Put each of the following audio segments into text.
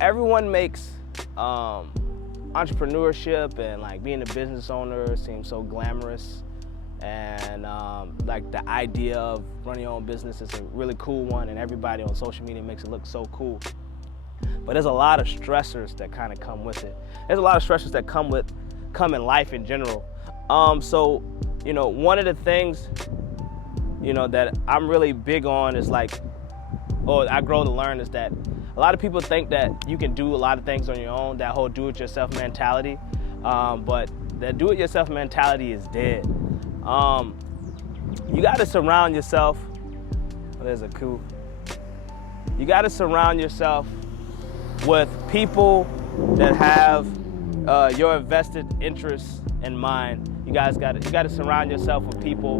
Everyone makes entrepreneurship and like being a business owner seems so glamorous, and like the idea of running your own business is a really cool one, and everybody on social media makes it look so cool. But there's a lot of stressors that kind of come with it. There's a lot of stressors that come in life in general. So one of the things that I'm really big on is like, or I grow to learn, is that a lot of people think that you can do a lot of things on your own, that whole do-it-yourself mentality. But that do-it-yourself mentality is dead. You got to surround yourself. You got to surround yourself with people that have your vested interests in mind. You got to surround yourself with people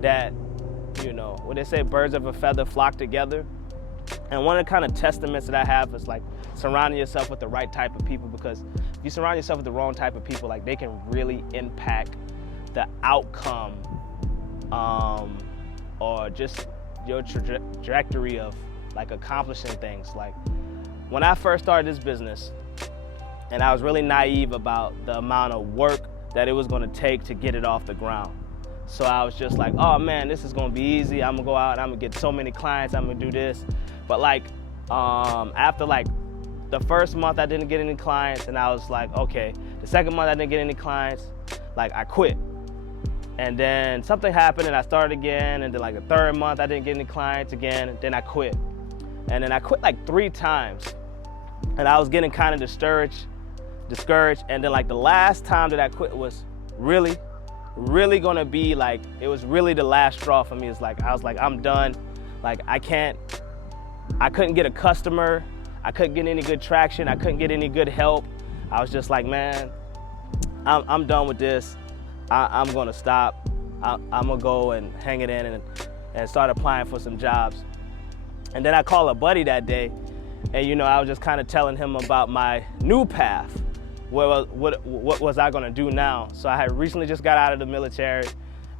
that, what they say, birds of a feather flock together. And one of the kind of testaments that I have is like surrounding yourself with the right type of people, because if you surround yourself with the wrong type of people, like they can really impact the outcome or just your trajectory of like accomplishing things. Like when I first started this business, and I was really naive about the amount of work that it was going to take to get it off the ground. So I was just like, oh man, this is going to be easy. I'm going to go out and I'm going to get so many clients. I'm going to do this. But like after like the first month I didn't get any clients, and I was like, okay. The second month I didn't get any clients, like I quit. And then something happened and I started again, and then like the third month I didn't get any clients again, and then I quit. And then I quit like 3 times, and I was getting kind of discouraged. And then like the last time that I quit was really gonna be like, it was really the last straw for me. It's like, I was like, I'm done. Like I couldn't get a customer. I couldn't get any good traction. I couldn't get any good help. I was just like, man, I'm done with this. I'm gonna stop. I'm gonna go and hang it in and start applying for some jobs. And then I called a buddy that day, and I was just kind of telling him about my new path. What was I gonna do now? So I had recently just got out of the military,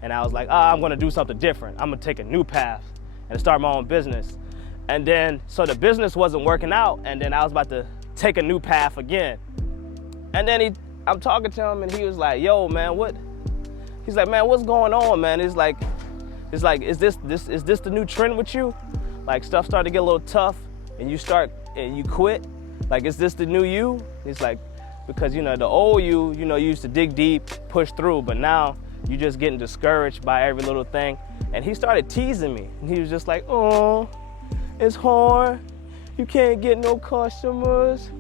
and I was like, I'm gonna do something different. I'm gonna take a new path and start my own business. And then, so the business wasn't working out, and then I was about to take a new path again. And then I'm talking to him, and he was like, yo, man, He's like, man, what's going on, man? It's like, is this the new trend with you? Like stuff started to get a little tough, and you quit? Like, is this the new you? He's like, because the old you, you used to dig deep, push through, but now you're just getting discouraged by every little thing. And he started teasing me, and he was just like, oh, it's hard. You can't get no customers.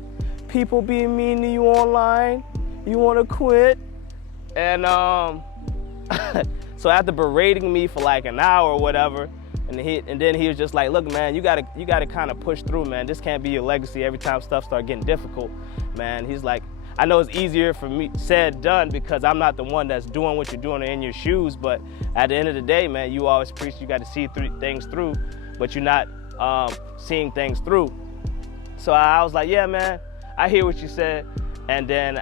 People being mean to you online. You want to quit? And so after berating me for like an hour or whatever, and then he was just like, look, man, you gotta kind of push through, man. This can't be your legacy every time stuff start getting difficult, man. He's like, I know it's easier for me said done, because I'm not the one that's doing what you're doing in your shoes, but at the end of the day, man, you always preach you got to see things through, but you're not seeing things through. So I was like, yeah, man, I hear what you said. And then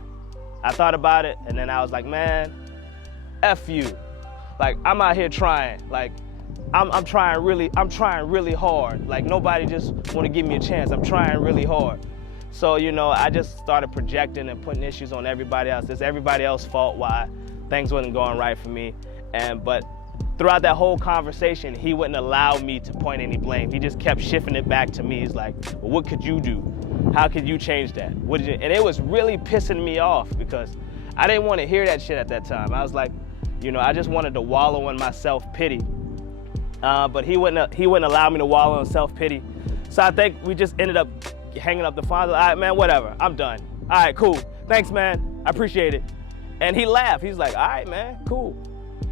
I thought about it, and then I was like, man, F you. Like, I'm out here trying. Like, I'm trying really hard. Like, nobody just want to give me a chance. I'm trying really hard. So, I just started projecting and putting issues on everybody else. It's everybody else's fault why things wasn't going right for me. But throughout that whole conversation, he wouldn't allow me to point any blame. He just kept shifting it back to me. He's like, well, what could you do? How could you change that? And it was really pissing me off, because I didn't want to hear that shit at that time. I was like, I just wanted to wallow in my self-pity. But he wouldn't allow me to wallow in self-pity. So I think we just ended up hanging up the phone. All right, man, whatever, I'm done. All right, cool. Thanks, man. I appreciate it. And he laughed. He's like, all right, man, cool.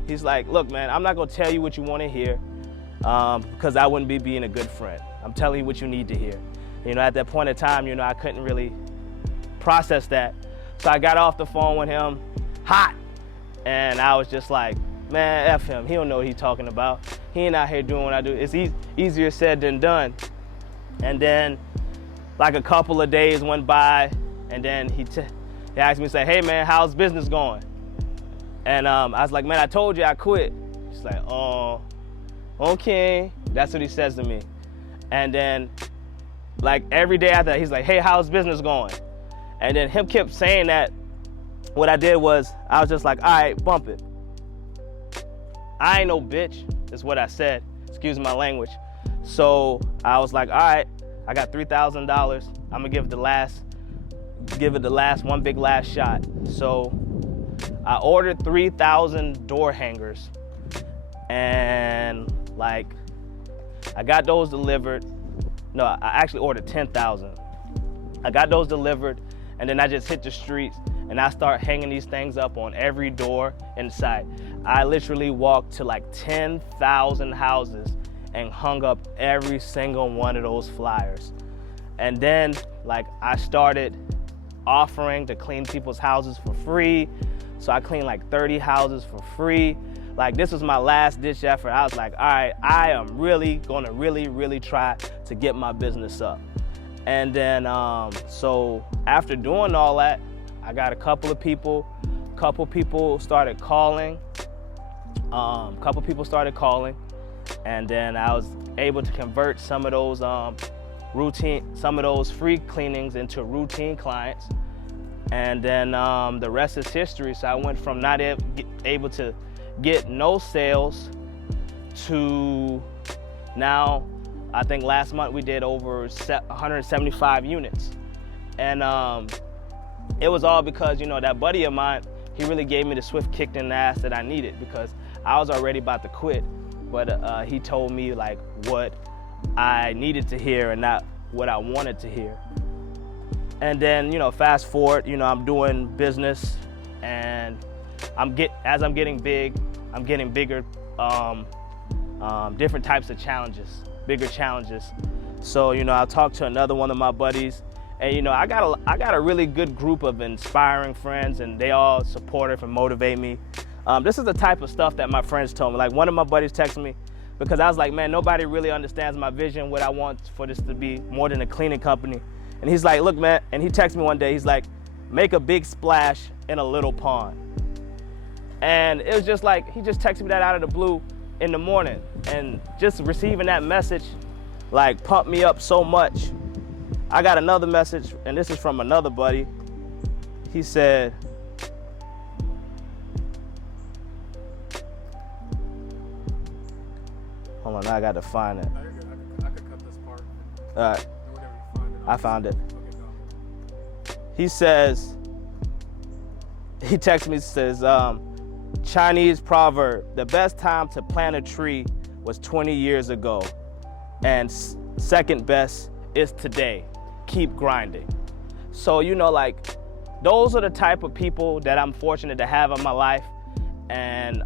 He's like, look, man, I'm not going to tell you what you want to hear, because I wouldn't be being a good friend. I'm telling you what you need to hear. At that point in time, I couldn't really process that. So I got off the phone with him hot, and I was just like, man, F him. He don't know what he's talking about. He ain't out here doing what I do. It's easier said than done. And then like a couple of days went by, and then he asked me, say, hey man, how's business going? And I was like, man, I told you I quit. He's like, oh, okay. That's what he says to me. And then Like every day after that, he's like, hey, how's business going? And then him kept saying that. What I did was, I was just like, all right, bump it. I ain't no bitch, is what I said. Excuse my language. So I was like, all right, I got $3,000. I'm gonna give it the last one big last shot. So I ordered 3,000 door hangers, and like, I got those delivered. No, I actually ordered 10,000. I got those delivered, and then I just hit the streets and I start hanging these things up on every door inside. I literally walked to like 10,000 houses and hung up every single one of those flyers. And then like I started offering to clean people's houses for free. So I cleaned like 30 houses for free. Like this was my last ditch effort. I was like, all right, I am really gonna really try to get my business up. And then, so after doing all that, I got a couple people started calling. And then I was able to convert some of those free cleanings into routine clients. And then the rest is history. So I went from not able to get no sales to now, I think last month we did over 175 units. And it was all because, you know, that buddy of mine, he really gave me the swift kick in the ass that I needed, because I was already about to quit. But he told me like what I needed to hear and not what I wanted to hear. And then, you know, fast forward, you know, I'm doing business, and as I'm getting big, I'm getting bigger, different types of challenges, bigger challenges. So, you know, I talked to another one of my buddies, and, you know, I got a really good group of inspiring friends, and they all supportive and motivate me. This is the type of stuff that my friends told me. Like one of my buddies texted me, because I was like, man, nobody really understands my vision, what I want for this to be more than a cleaning company. And he's like, look, man, and he texted me one day, he's like, make a big splash in a little pond. And it was just like, he just texted me that out of the blue in the morning. And just receiving that message, like, pumped me up so much. I got another message, and this is from another buddy. He said, hold on, now I got to find it. I could cut this part. All right. Whenever you find it, I found it. Okay, go. He says, he texts me, says, Chinese proverb, the best time to plant a tree was 20 years ago, and second best is today. Keep grinding. So, you know, like, those are the type of people that I'm fortunate to have in my life. And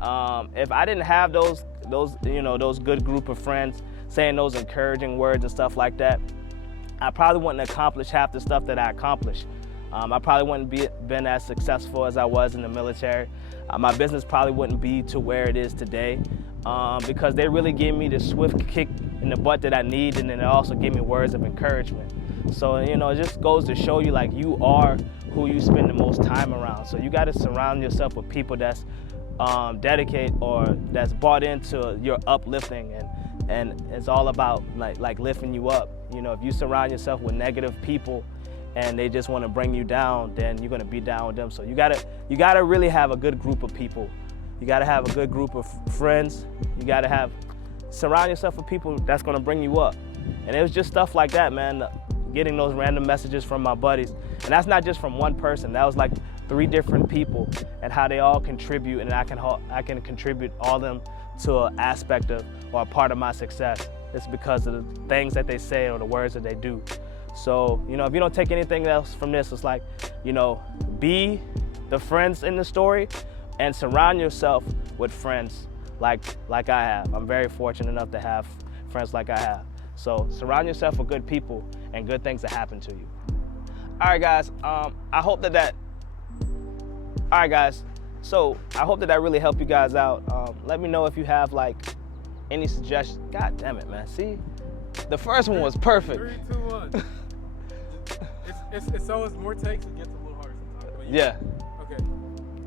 if I didn't have those good group of friends saying those encouraging words and stuff like that, I probably wouldn't accomplish half the stuff that I accomplished. I probably wouldn't been as successful as I was in the military. My business probably wouldn't be to where it is today, because they really gave me the swift kick in the butt that I need, and then they also give me words of encouragement. So, you know, it just goes to show you, like, you are who you spend the most time around. So you got to surround yourself with people that's dedicated or that's bought into your uplifting, and it's all about like lifting you up. You know, if you surround yourself with negative people and they just want to bring you down, then you're going to be down with them. So you gotta really have a good group of people. You gotta have a good group of friends. You gotta surround yourself with people that's going to bring you up. And it was just stuff like that, man. Getting those random messages from my buddies, and that's not just from one person. That was like 3 different people, and how they all contribute, and I can contribute all of them to an aspect of or a part of my success. It's because of the things that they say or the words that they do. So, you know, if you don't take anything else from this, it's like, you know, be the friends in the story and surround yourself with friends like I have. I'm very fortunate enough to have friends like I have. So surround yourself with good people, and good things that happen to you. All right, guys. I hope that really helped you guys out. Let me know if you have like any suggestions. God damn it, man. See, the first one was perfect. 3, 2, 1. It's always more takes. It gets a little harder sometimes. But Yeah. Okay.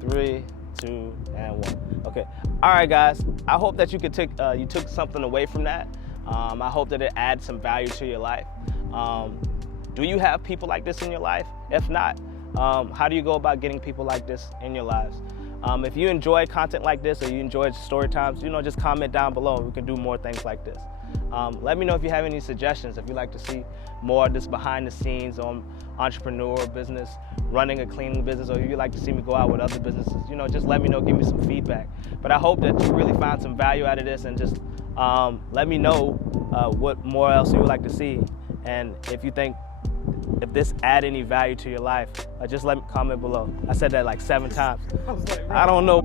3, 2, and 1. Okay. All right, guys. I hope that you took something away from that. I hope that it adds some value to your life. Do you have people like this in your life? If not, how do you go about getting people like this in your lives? If you enjoy content like this or you enjoy story times, just comment down below and we can do more things like this. Let me know if you have any suggestions, if you'd like to see more of this behind the scenes on entrepreneur business, running a cleaning business, or if you'd like to see me go out with other businesses, just let me know, give me some feedback. But I hope that you really found some value out of this, and just let me know what more else you would like to see. And if this add any value to your life, just let me comment below. I said that like 7 times. I was like, I don't know.